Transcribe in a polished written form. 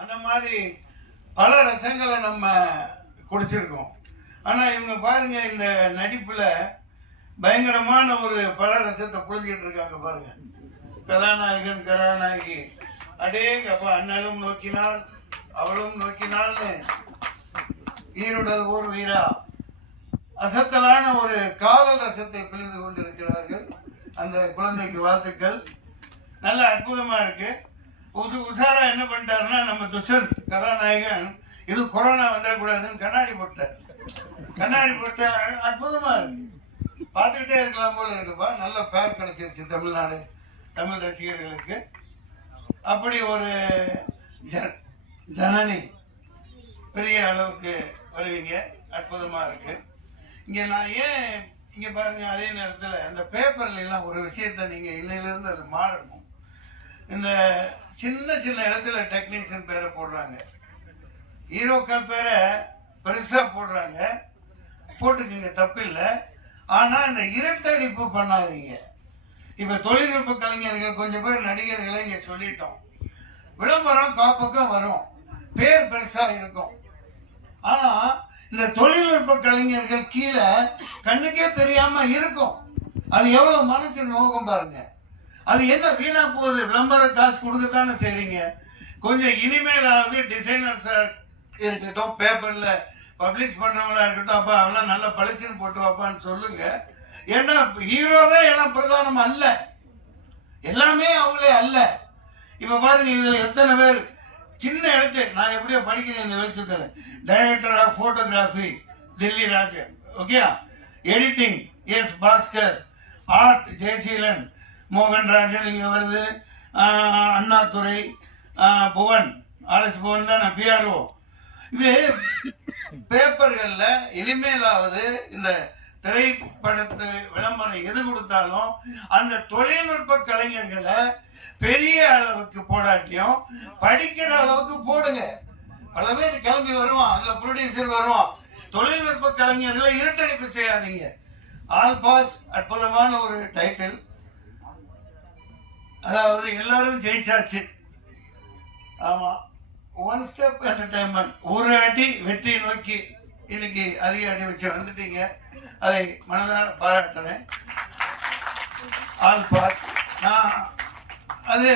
அந்த மாதிரி பல ரசங்களை நம்ம குடிச்சிருக்கோம். ஆனால் இவங்க பாருங்க, இந்த நடிப்பில் பயங்கரமான ஒரு பல ரசத்தை புரிஞ்சிட்டு இருக்காங்க பாருங்க. கதாநாயகன் கதாநாயகி அடேங்கப்பா, அண்ணனும் நோக்கினாள் அவளும் நோக்கினாள்னு ஈருடல் ஊர் வீரா அசத்தலான ஒரு காதல் ரசத்தை பிரிந்து கொண்டிருக்கிறார்கள். அந்த குழந்தைக்கு வாழ்த்துக்கள். நல்ல அற்புதமா இருக்கு. உஷாரா என்ன பண்ணிட்டாருன்னா, நம்ம துஷந்த் கதாநாயகன் இது கொரோனா வந்துடக்கூடாதுன்னு கண்ணாடி போட்டார். கண்ணாடி போட்ட அற்புதமா இருக்கு, பார்த்துக்கிட்டே இருக்கலாம் போல இருக்குப்பா. நல்ல பேர் கிடைச்சிருச்சு தமிழ்நாடு தமிழ் ரசிகர்களுக்கு. அப்படி ஒரு ஜனனி பெரிய அளவுக்கு வருவீங்க, அற்புதமா இருக்கு. இங்க நான் ஏன் இங்க பாருங்க, அதே நேரத்தில் இந்த பேப்பர்ல எல்லாம் ஒரு விஷயத்த நீங்க இன்னையிலிருந்து அது மாறணும். இந்த சின்ன சின்ன இடத்துல டெக்னீஷியன் பேரை போடுறாங்க, ஹீரோக்கள் பேரை பெருசா போடுறாங்க, போட்டுக்குங்க, தப்பில்லை. ஆனா இந்த இரட்டடிப்பு பண்ணாதீங்க. இப்ப தொழில்நுட்ப கலைஞர்கள் கொஞ்சம் பேர் நடிகர்களை இங்க சொல்லிட்டோம். விளம்பரம் காப்பக்கம் வரும், பேர் பெருசா இருக்கும். ஆனா இந்த தொழில்நுட்ப கலைஞர்கள் கீழே கண்ணுக்கே தெரியாம இருக்கும். அது எவ்வளவு மனசு நோக்கம் பாருங்க. அது என்ன வீணா போகுது? விளம்பர காசு கொடுக்கத்தானே செய்றீங்க. கொஞ்சம் இனிமேலாவது டிசைனர்ஸா இருக்கட்டும், பேப்பர்ல பப்ளிஷ் பண்றவங்களா இருக்கட்டும், அப்பா அவெல்லாம் நல்லா பளிச்சுன்னு போட்டு வைப்பான்னு சொல்லுங்க. ஏன்னா ஹீரோவே எல்லாம் பிரதானம் அல்ல, எல்லாமே அவங்களே அல்ல. இப்ப பாருங்க, இதுல எத்தனை பேர் சின்ன இடத்து நான் எப்படியோ படிக்கிறேன் இந்த வெளிச்சத்தில். Director of photography Dilli Rajan, okay. Editing S Bhaskar, art Jayaseelan, Mohanrajan இங்கே வருது, அண்ணாதுரை, புவன், ஆர்எஸ் புவன் தான் பிஆர்ஓ. இது பேப்பர்களில் இனிமேலாவது இந்த திரைப்படத்து விளம்பரம் எது கொடுத்தாலும் அந்த தொழில்நுட்ப கலைஞர்களை பெரிய அளவுக்கு போடாட்டியும் படிக்கிற அளவுக்கு போடுங்க. பல பேர் கிளம்பி வருவான், அதுல ப்ரொடியூசர் வருவான். தொழில்நுட்ப கலைஞர்களை இருட்டடிப்பு செய்யாதீங்க. ஆல் பாஸ் அற்புதமான ஒரு டைட்டில். அதாவது எல்லாரும் ஜெயிச்சாச்சு. ஆமா, ஒன் ஸ்டெப் என்டர்டைன்மெண்ட், ஒரு அடி வெற்றி நோக்கி இன்னைக்கு அதிக அடி வச்சு வந்துட்டீங்க. அதை மனதார பாராட்டுறேன். All pass. நான் அது